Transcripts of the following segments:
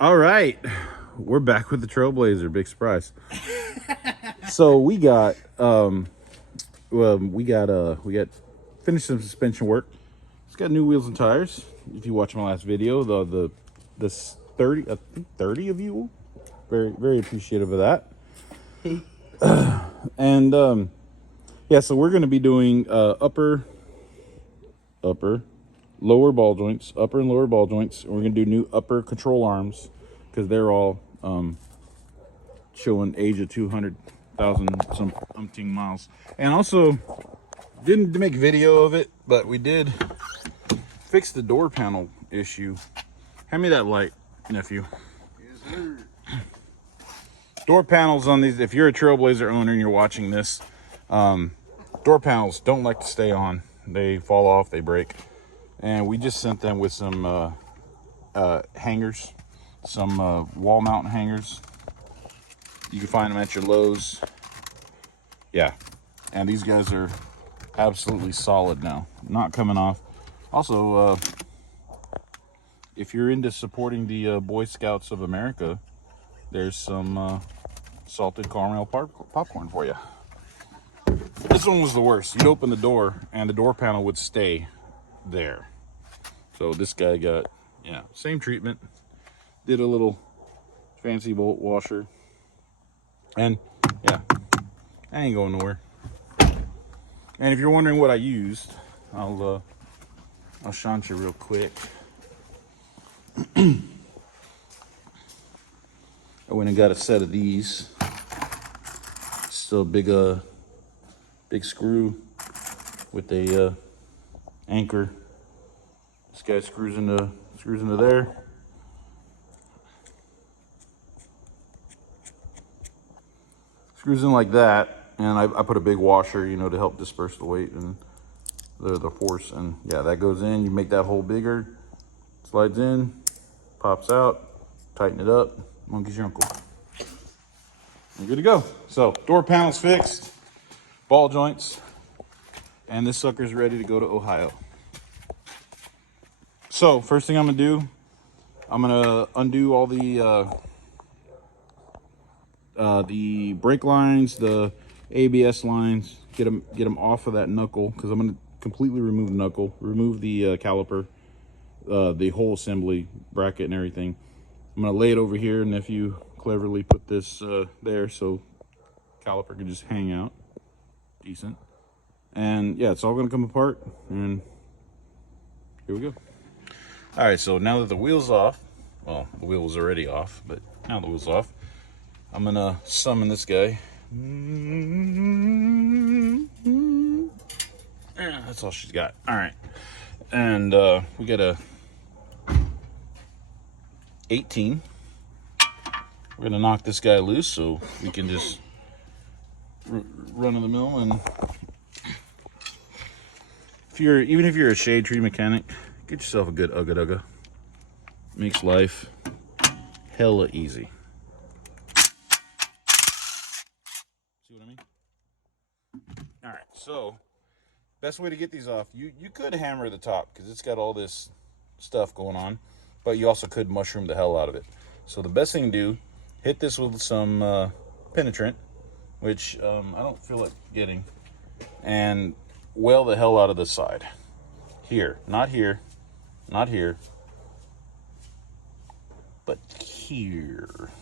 All right, we're back with the Trailblazer. Big surprise. So we got we got finished some suspension work. It's got new wheels and tires. If you watch my last video, this 30 of you, very appreciative of that. And yeah, so we're going to be doing upper, lower ball joints, upper and lower ball joints. And we're going to do new upper control arms because they're all showing age of 200,000 some umpteen miles. And also didn't make video of it, but we did fix the door panel issue. Hand me that light, nephew. Yes, sir. Door panels on these, if you're a Trailblazer owner and you're watching this, door panels don't like to stay on. They fall off, they break. And we just sent them with some hangers, some wall mount hangers. You can find them at your Lowe's. Yeah, and these guys are absolutely solid now, not coming off. Also, if you're into supporting the Boy Scouts of America, there's some salted caramel popcorn for you. This one was the worst. You'd open the door and the door panel would stay there. So this guy got, yeah, same treatment. Did a little fancy bolt washer. And yeah, I ain't going nowhere. And if you're wondering what I used, I'll shunt you real quick. I went and got a set of these. Still a big screw with a anchor. This guy screws into there. Screws in like that, and I put a big washer, you know, to help disperse the weight and the force. And yeah, that goes in. You make that hole bigger, slides in, pops out, tighten it up. Monkey's your uncle. You're good to go. So door panels fixed, ball joints, and this sucker's ready to go to Ohio. So first thing I'm gonna do, I'm gonna undo all the brake lines, the ABS lines, get them off of that knuckle, because I'm gonna completely remove the knuckle, remove the caliper, the whole assembly bracket and everything. I'm gonna lay it over here, and if you cleverly put this there so caliper can just hang out decent. And yeah, it's all gonna come apart, and here we go. All right, so now that the wheel's off, well, the wheel was already off, but now the wheel's off, I'm gonna summon this guy. Yeah, that's all she's got. All right, and we got a 18. We're gonna knock this guy loose so we can just run of the mill. And even if you're a shade tree mechanic, get yourself a good Ugga Dugga. Makes life hella easy. See what I mean? All right, so best way to get these off, you could hammer the top because it's got all this stuff going on, but you also could mushroom the hell out of it. So the best thing to do, hit this with some penetrant, which I don't feel like getting, and whale the hell out of the side. Here, not here, not here, but here.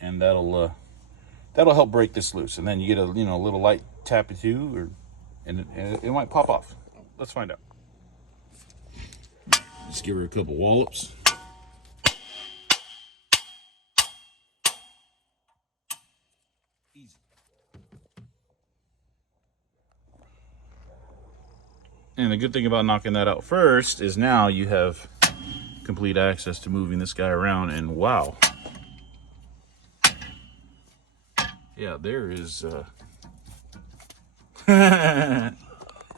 And that'll help break this loose. And then you get a little light tap or two, and it might pop off. Let's find out. Just give her a couple wallops. Easy. And the good thing about knocking that out first is now you have complete access to moving this guy around, and wow. Yeah, there is you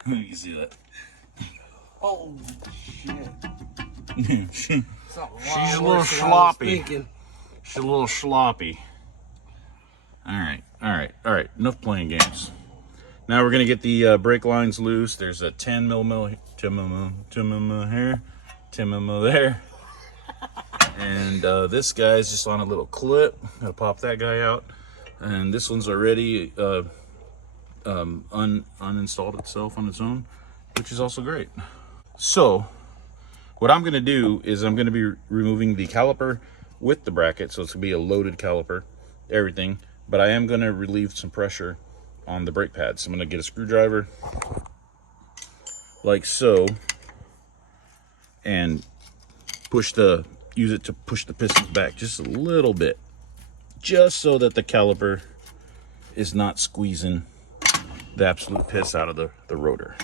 can see that. Oh shit. She's a little sloppy. She's a little sloppy. All right. Enough playing games. Now we're gonna get the brake lines loose. There's a 10 mm here, 10 mil there. And this guy's just on a little clip. Gotta pop that guy out. And this one's already uninstalled itself on its own, which is also great. So what I'm gonna do is I'm gonna be removing the caliper with the bracket, so it's gonna be a loaded caliper, everything. But I am gonna relieve some pressure on the brake pads. So I'm gonna get a screwdriver, like so, and use it to push the pistons back just a little bit, just so that the caliper is not squeezing the absolute piss out of the rotor.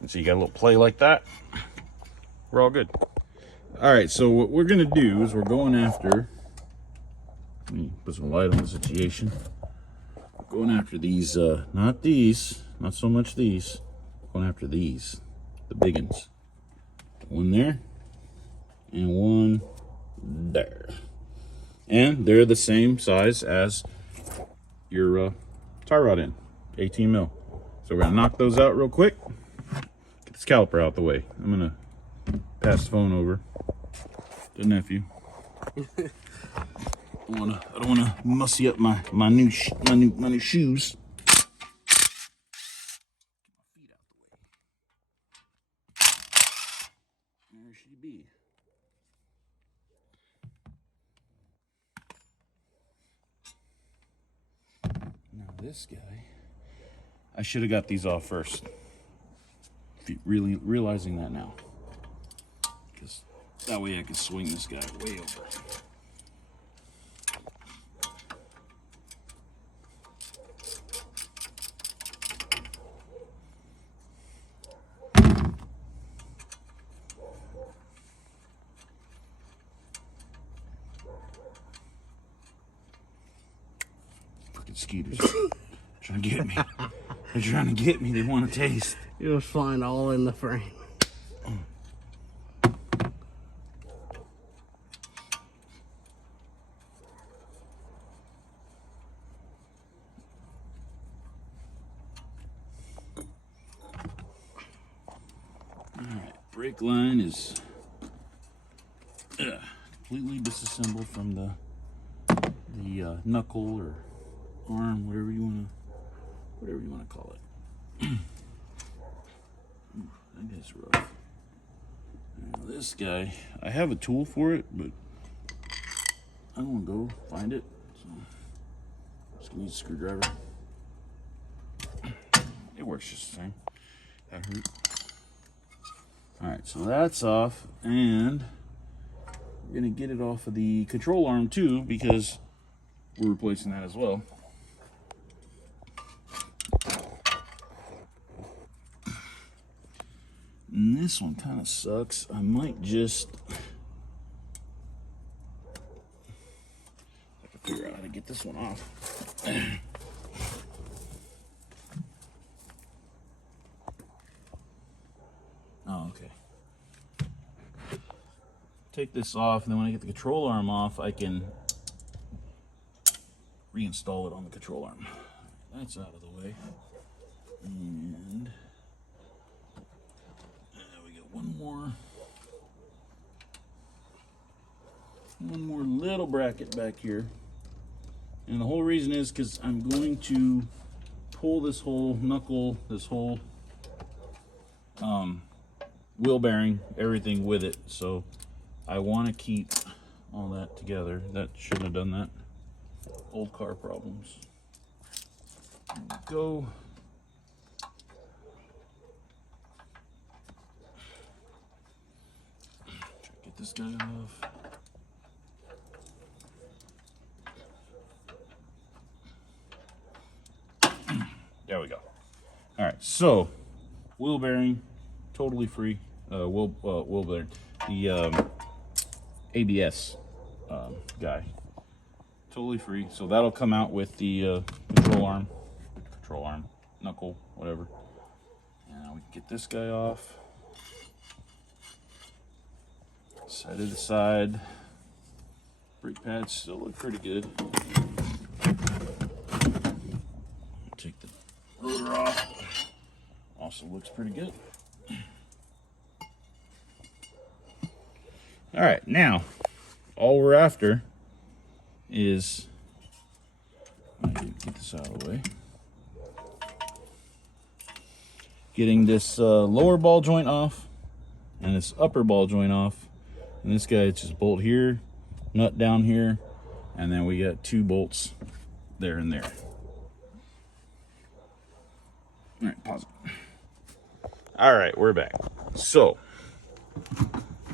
And so you got a little play like that, we're all good. All right, so what we're gonna do is we're going after, let me put some light on the situation. We're going after these, not so much these, going after these, the big ones. One there, and one there. And they're the same size as your tie rod end, 18 mil. So we're gonna knock those out real quick. Get this caliper out the way. I'm gonna pass the phone over to nephew. I don't wanna mussy up my new shoes. There she be. Now this guy, I should have got these off first. If you really realizing that now, because that way I can swing this guy way over. Fucking skeeters. Trying to get me. They're trying to get me. They want to taste. You'll find all in the frame. Alright, brake line is completely disassembled from the knuckle or arm, whatever you want to call it. That guy's rough. Now this guy, I have a tool for it, but I don't want to go find it, so just gonna use a screwdriver. It works just the same. That hurt. Alright, so that's off, and we're gonna get it off of the control arm too, because we're replacing that as well. And this one kind of sucks. I might just, I can figure out how to get this one off. Oh, okay. Take this off, and then when I get the control arm off, I can reinstall it on the control arm. That's out of the way. And we got one more little bracket back here. And the whole reason is because I'm going to pull this whole knuckle, this whole wheel bearing, everything with it. So I want to keep all that together. That shouldn't have done that. Old car problems. There we go. Try to get this guy off. There we go. All right, so wheel bearing, totally free. Wheel bearing. The ABS guy, totally free. So that'll come out with the control arm, knuckle, whatever. And we can get this guy off. Set it aside. Brake pads still look pretty good. Take the rotor off. Also looks pretty good. All right, now all we're after is, get this out of the way, getting this lower ball joint off and this upper ball joint off. And this guy, it's just bolt here, nut down here, and then we got 2 bolts there and there. All right, pause it. All right, we're back. So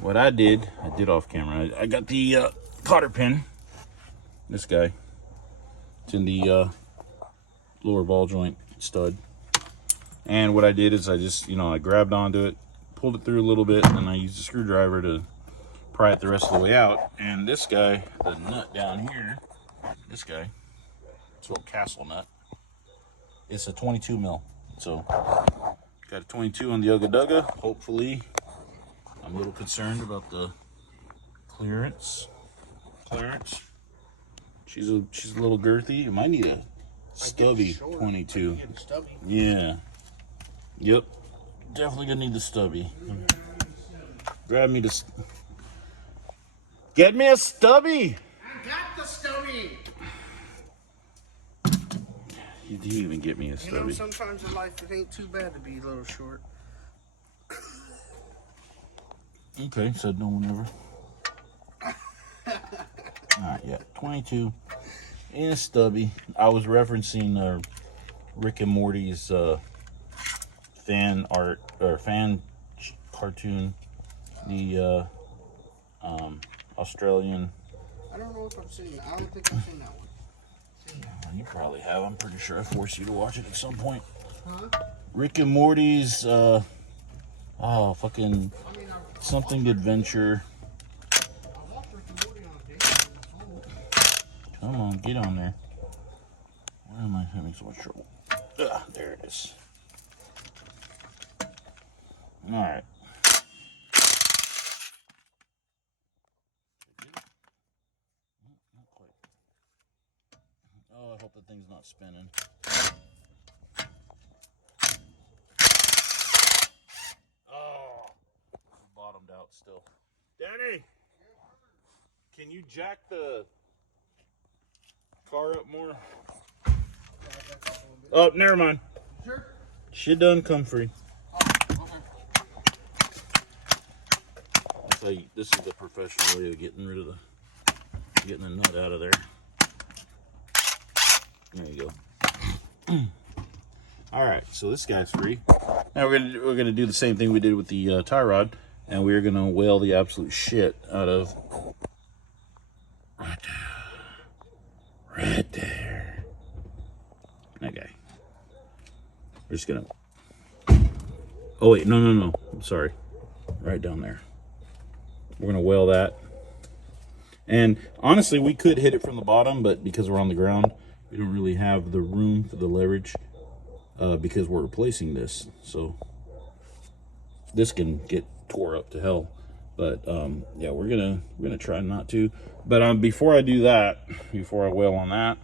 what I did off camera, I got the cotter pin, this guy. It's in the lower ball joint stud. And what I did is I just, I grabbed onto it, pulled it through a little bit, and I used a screwdriver to pry it the rest of the way out. And this guy, the nut down here, this guy, it's a little castle nut. It's a 22 mil. So got a 22 on the Ugga Dugga. Hopefully, I'm a little concerned about the clearance. She's a little girthy. It might need a stubby 22. Yeah. Yep. Definitely gonna need the stubby. Grab me the. Get me a stubby. I got the stubby. You didn't even get me a stubby. You know, sometimes in life it ain't too bad to be a little short. Okay, said no one ever. Alright, yeah, 22 and a stubby. I was referencing Rick and Morty's fan art or fan cartoon, the Australian. I don't know if I've seen that. I don't think I've seen that one. You probably have. I'm pretty sure I forced you to watch it at some point. Huh? Rick and Morty's fucking something adventure. Come on, get on there. Why am I having so much trouble? There it is. All right. Not quite. Oh, I hope the thing's not spinning. Oh, bottomed out still. Danny, can you jack the car up more? Oh, never mind. Sure. Shit done come free. I'll tell you, this is the professional way of getting rid of getting the nut out of there. There you go. All right, so this guy's free. Now we're gonna do the same thing we did with the tie rod, and we're gonna whale the absolute shit out of right there. That guy. We're just gonna. Oh wait, no. I'm sorry. Right down there. We're gonna whale that. And honestly, we could hit it from the bottom, but because we're on the ground, we don't really have the room for the leverage because we're replacing this. So this can get tore up to hell. But yeah, we're gonna try not to. But before I do that, before I whale on that,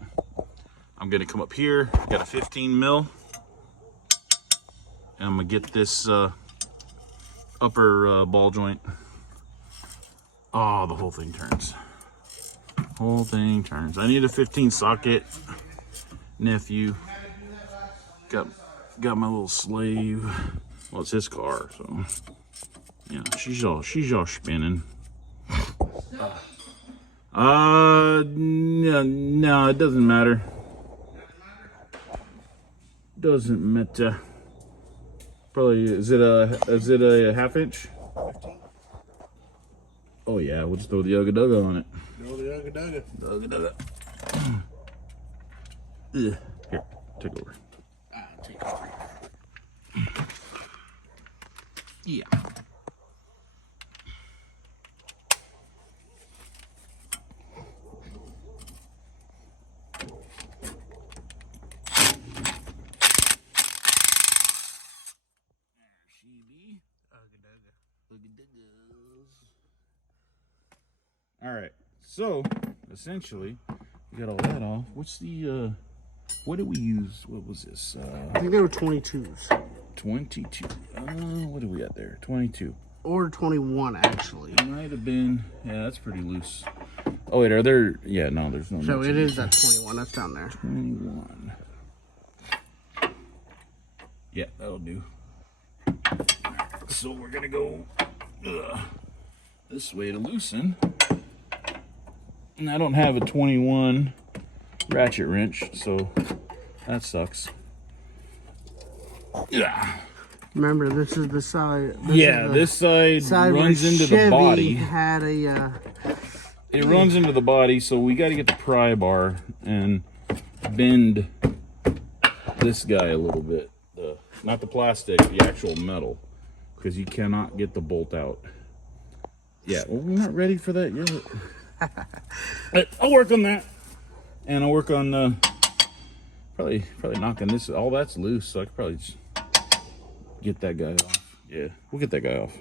I'm gonna come up here. Got a 15 mil, and I'm gonna get this upper ball joint. Oh, the whole thing turns. Whole thing turns. I need a 15 socket, nephew. Got my little slave. Well, it's his car, so yeah. She's all spinning. No, it doesn't matter. Doesn't matter. Probably is it a half inch? 15. Oh yeah, we'll just throw the Ugga Dugga on it. Throw the Ugga Dugga. The Ugga Dugga. Here, take over. Take over. Yeah. All right, so essentially we got all that off. What's the what did we use? What was this? I think they were 22s. 22. What do we got there? 22. or 21 actually. It might have been. Yeah, that's pretty loose. Oh wait, are there? Yeah, no, there's no. So it is at 21. That's down there. 21. Yeah, that'll do. So we're gonna go this way to loosen. And I don't have a 21 ratchet wrench, so that sucks. Yeah. Remember, this is the side. This side runs into the body. Had a. It runs into the body, so we got to get the pry bar and bend this guy a little bit. Not the plastic, the actual metal, because you cannot get the bolt out. Yeah, well, we're not ready for that yet. I'll work on that, and I'll work on probably knocking this. All that's loose, so I could probably just get that guy off. Yeah, we'll get that guy off.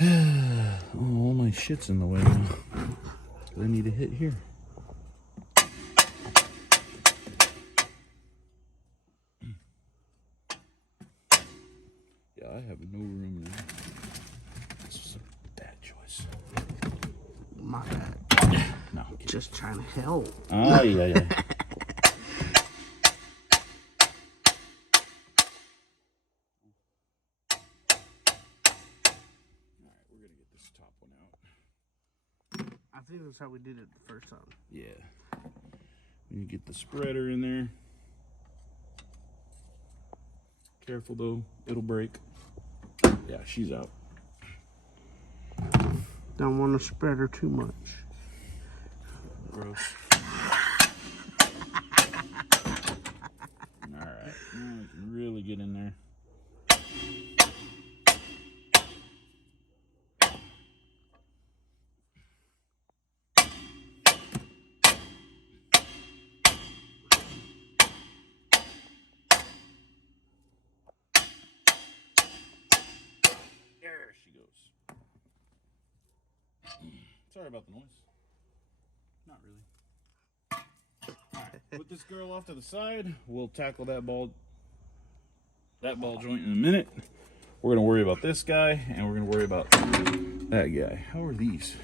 Oh, all my shit's in the way now. I need a hit here. Yeah, I have no room there. This was a bad choice. My bad. No, just trying to help. Ah, yeah. Alright, we're gonna get this top one out. I think that's how we did it the first time. Yeah. When you get the spreader in there. Careful though, it'll break. Yeah, she's out. Don't want to spread her too much. Gross. Alright, now we can really get in there. There she goes. Sorry about the noise. Not really. Alright, put this girl off to the side. We'll tackle that ball joint in a minute. We're gonna worry about this guy, and we're gonna worry about that guy. How are these?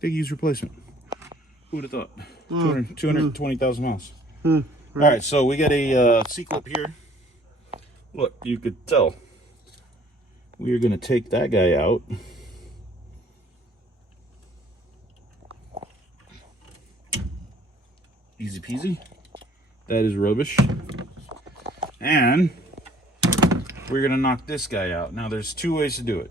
Big use replacement. Who would have thought? 220,000 miles. Right. Alright, so we got a C-clip here. Look, you could tell. We are going to take that guy out. Easy peasy. That is rubbish. And we're going to knock this guy out. Now, there's two ways to do it.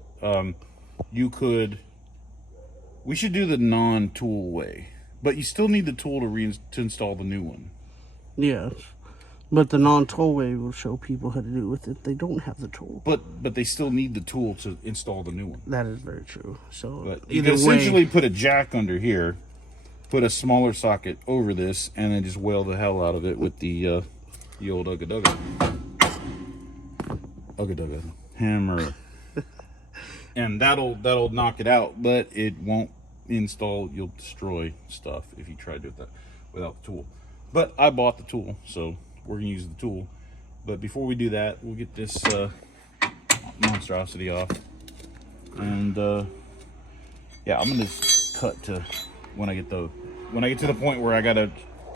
We should do the non-tool way. But you still need the tool to install the new one. Yes. But the non-tool way will show people how to do it if they don't have the tool. But they still need the tool to install the new one. That is very true. So but you can essentially put a jack under here, put a smaller socket over this, and then just weld the hell out of it with the old Ugga Dugga hammer, and that'll knock it out. But it won't install. You'll destroy stuff if you try to do it without the tool. But I bought the tool, so we're gonna use the tool. But before we do that, we'll get this monstrosity off, and yeah, I'm gonna just cut to when I get to the point where I gotta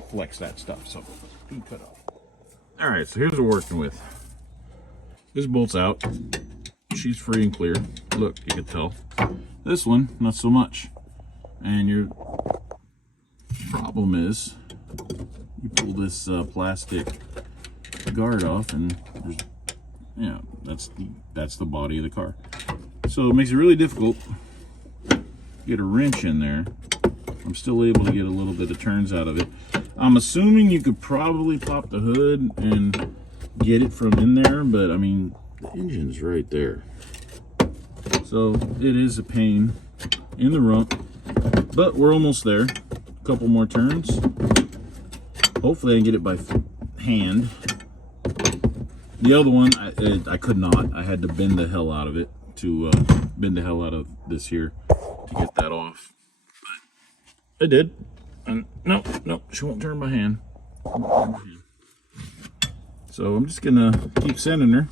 flex that stuff. So we can cut off. All right, so here's what we're working with. This bolt's out. She's free and clear. Look, you can tell. This one, not so much. And your problem is, you pull this plastic guard off, and there's, that's the body of the car. So it makes it really difficult. Get a wrench in there. I'm still able to get a little bit of turns out of it. I'm assuming you could probably pop the hood and get it from in there, but I mean, the engine's right there. So it is a pain in the rump, but we're almost there. A couple more turns. Hopefully I can get it by hand. The other one, I could not. I had to bend the hell out of it to bend the hell out of this here to get that off. But I did. And nope, she won't turn by hand. So I'm just gonna keep sending her.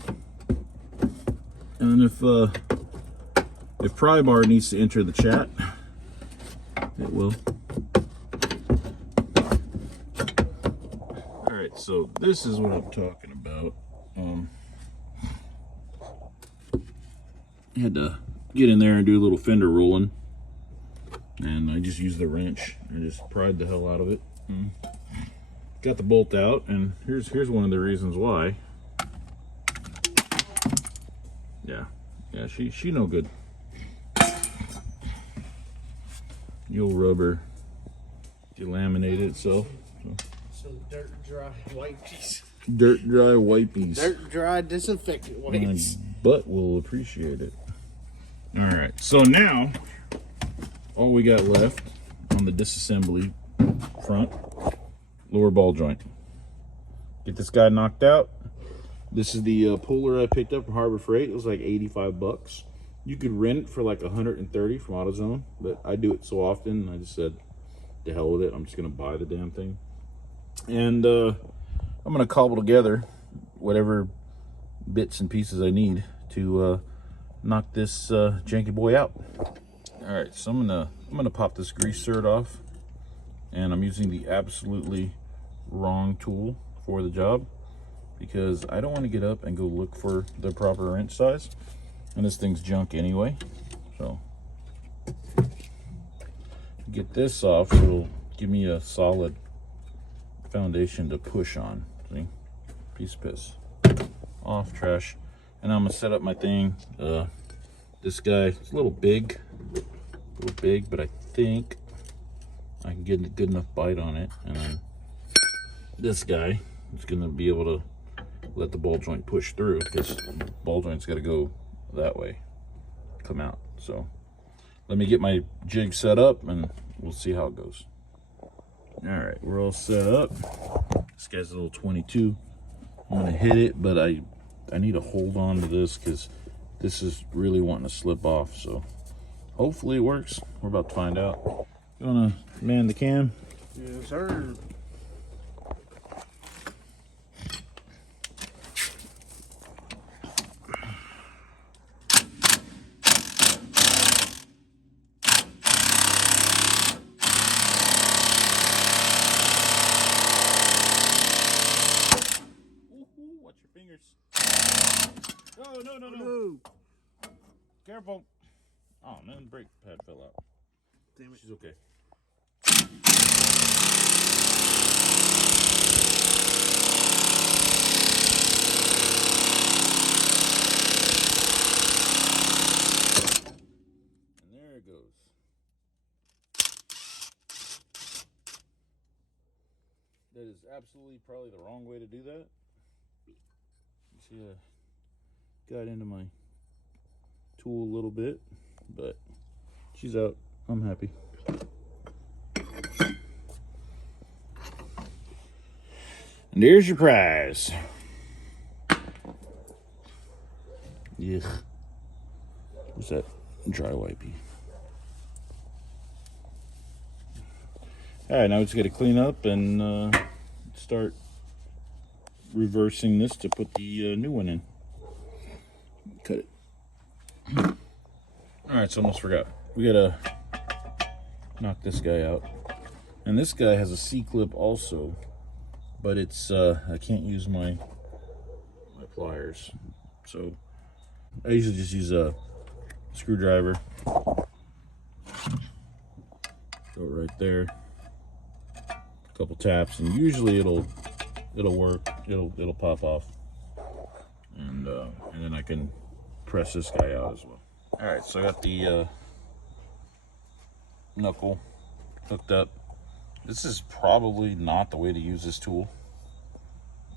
And if Pry Bar needs to enter the chat, it will. All right, so this is what I'm talking about. I had to get in there and do a little fender rolling, and I just used the wrench and just pried the hell out of it. Got the bolt out, and here's one of the reasons why. Yeah, she no good. The old rubber delaminated itself. So dirt dry wipies. Dirt dry wipies. Dirt dry disinfectant wipes. My butt will appreciate it. All right, so now all we got left on the disassembly front, lower ball joint. Get this guy knocked out. This is the puller I picked up from Harbor Freight. It was like 85 bucks. You could rent it for like 130 from AutoZone, but I do it so often, I just said, to hell with it. I'm just gonna buy the damn thing. And I'm gonna cobble together whatever bits and pieces I need to knock this janky boy out. All right, so I'm gonna pop this grease cert off, and I'm using the absolutely wrong tool for the job because I don't want to get up and go look for the proper wrench size, and this thing's junk anyway. So get this off, so it'll give me a solid foundation to push on. See, piece of piss off, trash. And I'm gonna set up my thing. This guy, it's a little big, but I think I can get a good enough bite on it. And then this guy is gonna be able to let the ball joint push through, because the ball joint's got to go that way, come out. So let me get my jig set up, and we'll see how it goes. All right, we're all set up. This guy's a little 22. I'm gonna hit it, but I need to hold on to this because this is really wanting to slip off. So hopefully it works. We're about to find out. You wanna man the cam? Yes, sir. Watch your fingers. No. Careful. Oh man, the brake pad fell out. Damn it. She's okay. And there it goes. That is absolutely probably the wrong way to do that. You see, I got into my tool a little bit, but she's out. I'm happy. And there's your prize. Yuck. What's that? Dry wipey. All right, now we just got to clean up and start reversing this to put the new one in. Cut it. All right, so almost forgot. We gotta knock this guy out. And this guy has a C-clip also, but it's I can't use my pliers. So I usually just use a screwdriver. Throw it right there. A couple taps, and usually it'll work. It'll pop off, and then I can press this guy out as well. All right, so I got the knuckle hooked up. This is probably not the way to use this tool,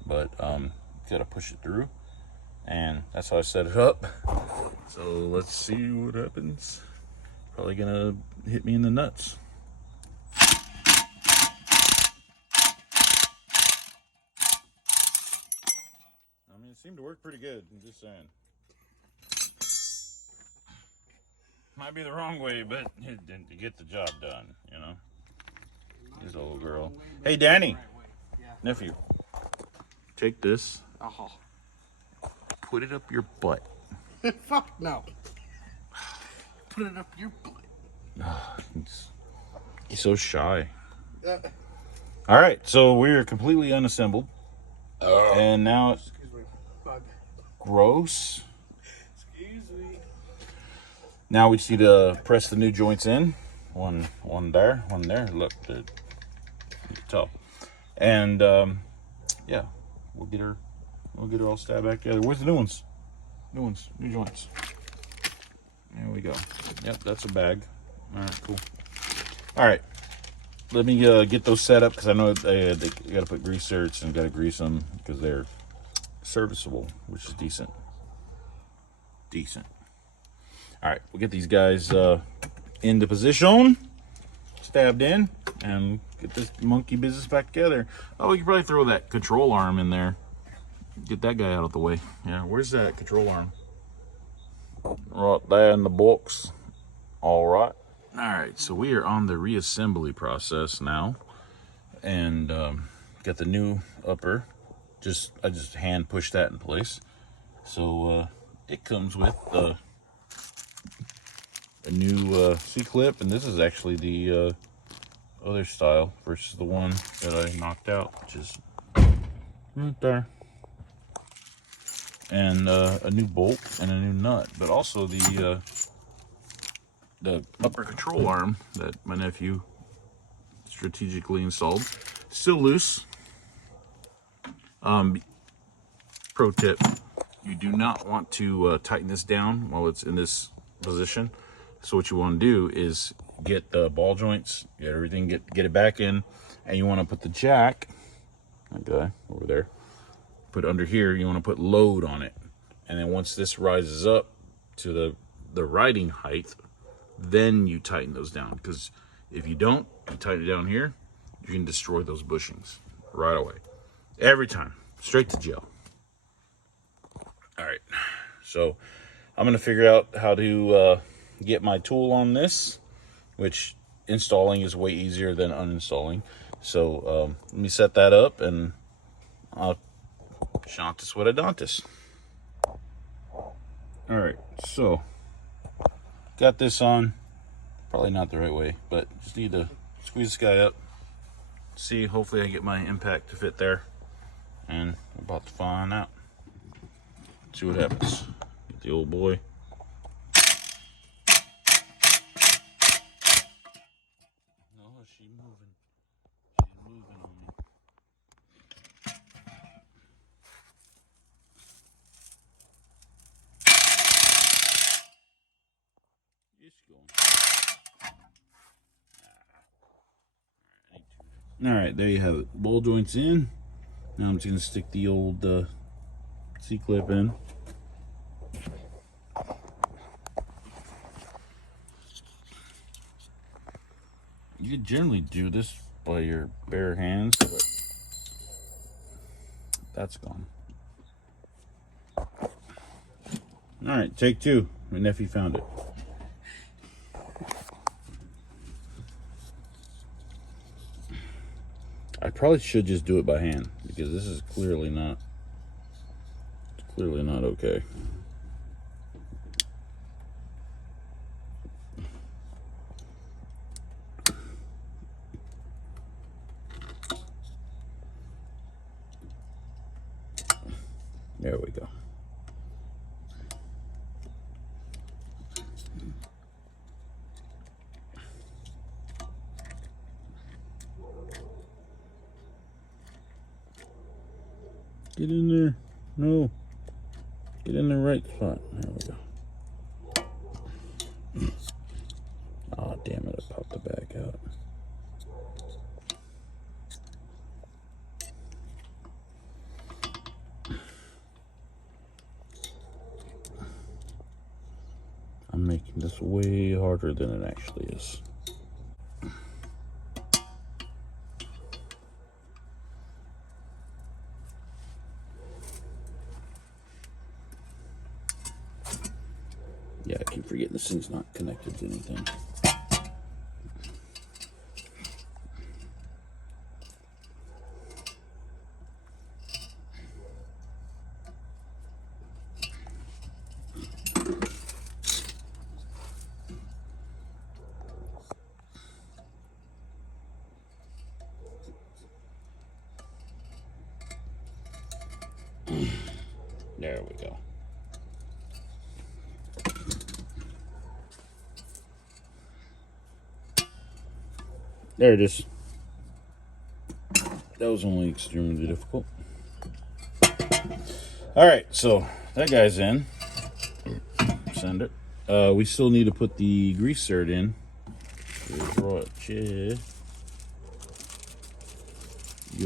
but gotta push it through, and that's how I set it up. So let's see what happens. Probably gonna hit me in the nuts. I mean, it seemed to work pretty good, I'm just saying. Might be the wrong way, but to get the job done, you know. This old girl. Hey, Danny. Nephew. Take this Oh. Put it up your butt. Fuck no. Put it up your butt. He's so shy. Uh, All right, so we're completely unassembled. And now it's Excuse me. My bad. gross. Excuse me. Now we just need to press the new joints in. One there, one there. Look, you can tell. And yeah, we'll get her all stabbed back together. Where's the new ones? New joints. There we go. Yep, that's a bag. All right, cool. All right, let me get those set up because I know they got to put grease certs and got to grease them because they're serviceable, which is decent. All right, we'll get these guys into position, stabbed in, and get this monkey business back together. Oh, we could probably throw that control arm in there. Get that guy out of the way. Yeah, where's that control arm? Right there in the box. All right. All right, so we are on the reassembly process now, and got the new upper. I just hand pushed that in place. So it comes with a new C-clip, and this is actually the other style versus the one that I knocked out, which is right there. And a new bolt and a new nut, but also the upper control arm that my nephew strategically installed, still loose. Pro tip: you do not want to tighten this down while it's in this position. So what you want to do is get the ball joints, get everything, get it back in, and you want to put the jack, that guy over there, put under here. You want to put load on it, and then once this rises up to the riding height, then you tighten those down. Because if you don't, you tighten it down here, you can destroy those bushings right away. Every time, straight to jail. All right, so I'm gonna figure out how to get my tool on this, which installing is way easier than uninstalling. So let me set that up, and I'll shantis what adontis. All right, so got this on. Probably not the right way, but just need to squeeze this guy up. See, hopefully I get my impact to fit there, and we're about to find out. See what happens. Get the old boy. No, she's moving. She's moving on me. It's going. All right, there you have it. Ball joints in. Now I'm just gonna stick the old C-clip in. You could generally do this by your bare hands, but that's gone. All right, take two. My nephew found it. I probably should just do it by hand because this is clearly not okay. There we go. Get in there. No. Get in the right spot. There we go. Oh, damn it. I popped the back out. I'm making this way harder than it actually is. Yeah, I keep forgetting this thing's not connected to anything. There we go. There it is. That was only extremely difficult. All right, so that guy's in. Send it. We still need to put the grease cert in. The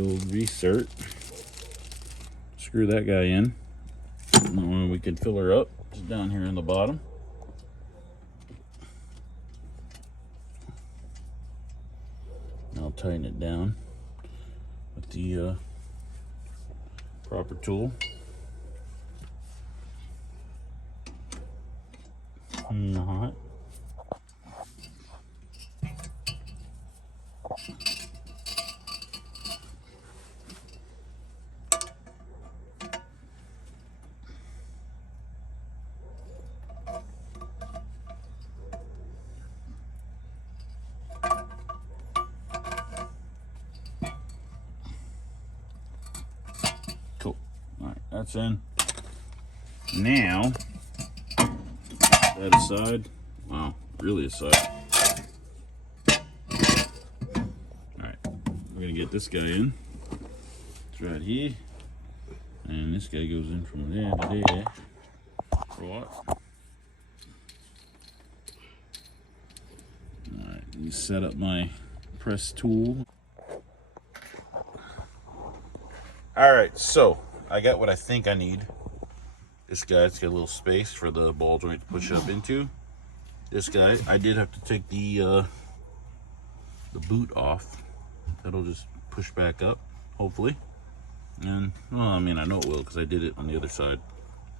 old grease cert. Screw that guy in. And we can fill her up. It's down here in the bottom. I'll tighten it down with the proper tool. Not. Cool. All right, that's in. Now, that aside. Wow, really aside. All right, we're gonna get this guy in. It's right here, and this guy goes in from there to there. For what? All right, let me set up my press tool. All right, so I got what I think I need. This guy's got a little space for the ball joint to push up into. This guy, I did have to take the boot off. That'll just push back up, hopefully. And, well, I mean, I know it will because I did it on the other side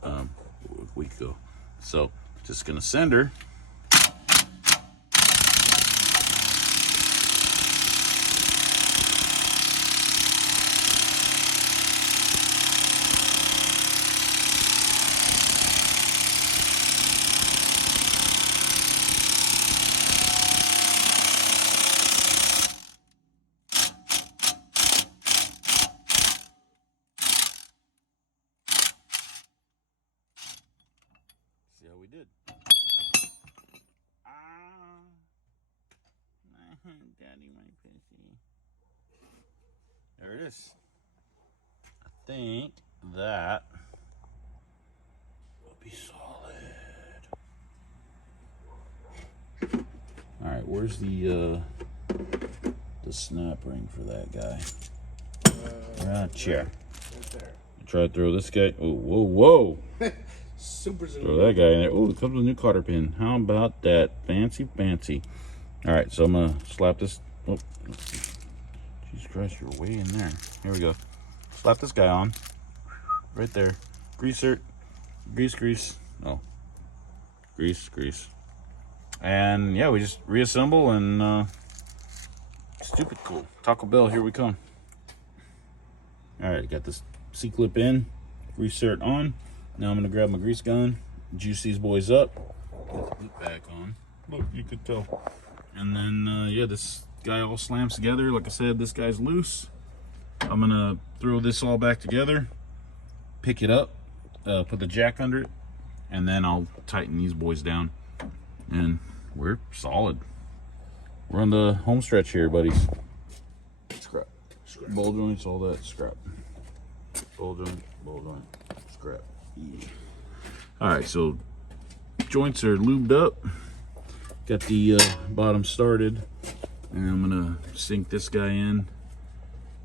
a week ago. So, just gonna send her. See how we did. Daddy, my pussy. There it is. I think that will be solid. All right, where's the snap ring for that guy? Gotcha. Right there. Try to throw this guy. Oh, whoa, whoa. Super zoom. Throw that guy in there. Oh, it comes with a new cotter pin. How about that? Fancy, fancy. All right, so I'm gonna slap this. Oh, Jesus Christ, you're way in there. Here we go. Slap this guy on. Right there. Greaser. Grease, grease. Oh. Grease, grease. And yeah, we just reassemble and stupid cool. Taco Bell, here we come. All right, got this C-clip in. Grease cert on. Now I'm gonna grab my grease gun, juice these boys up, get the boot back on. Look, you could tell. And then, yeah, this guy all slams together. Like I said, this guy's loose. I'm gonna throw this all back together, pick it up, put the jack under it, and then I'll tighten these boys down. And we're solid. We're on the home stretch here, buddies. Scrap. Ball joints, all that, scrap. Ball joint, scrap. Yeah. All right, so joints are lubed up. Got the bottom started, and I'm gonna sink this guy in,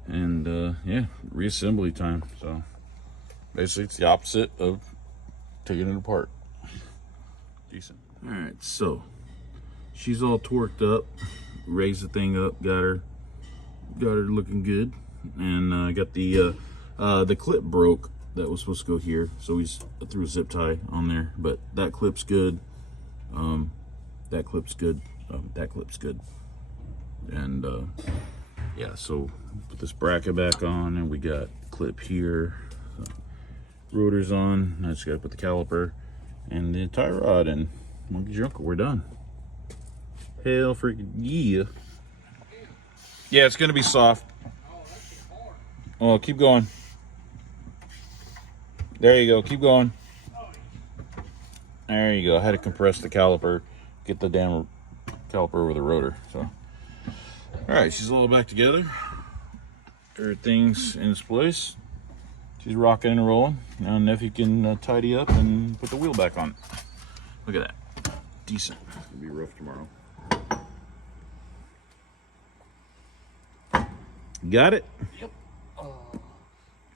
and yeah, reassembly time. So basically, it's the opposite of taking it apart. Decent. All right, so she's all torqued up. Raised the thing up, got her looking good, and got the clip broke. That was supposed to go here, so we threw a zip tie on there, but that clip's good. That clip's good. That clip's good. And yeah, so put this bracket back on, and we got clip here. Rotors on. I just gotta put the caliper and the tie rod in. Monkey Junker, we're done. Hell freaking yeah. Yeah, it's gonna be soft. Oh, keep going. There you go. Keep going. There you go. I had to compress the caliper, get the damn caliper over the rotor. So, all right, she's all back together. Everything's in its place. She's rocking and rolling. Now nephew can tidy up and put the wheel back on. Look at that. Decent. It'll be rough tomorrow. Got it? Yep. Oh,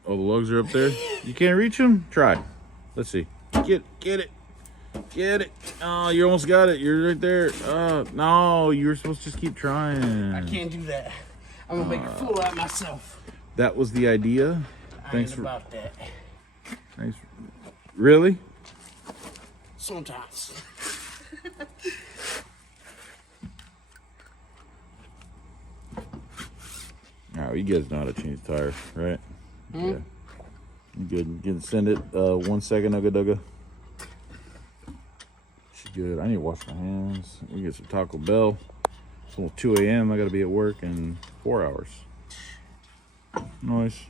the lugs are up there. You can't reach them? Try. Let's see. Get it. Get it. Oh, you almost got it. You're right there. No, you were supposed to just keep trying. I can't do that. I'm gonna make a fool out of myself. That was the idea. Thanks for about that. Thanks. Really? Sometimes. Oh, you guys know how to change tires, right? Yeah. You good. You can send it 1 second, Ugga Dugga. She's good. I need to wash my hands. We get some Taco Bell. It's almost 2 a.m. I gotta be at work in 4 hours. Nice.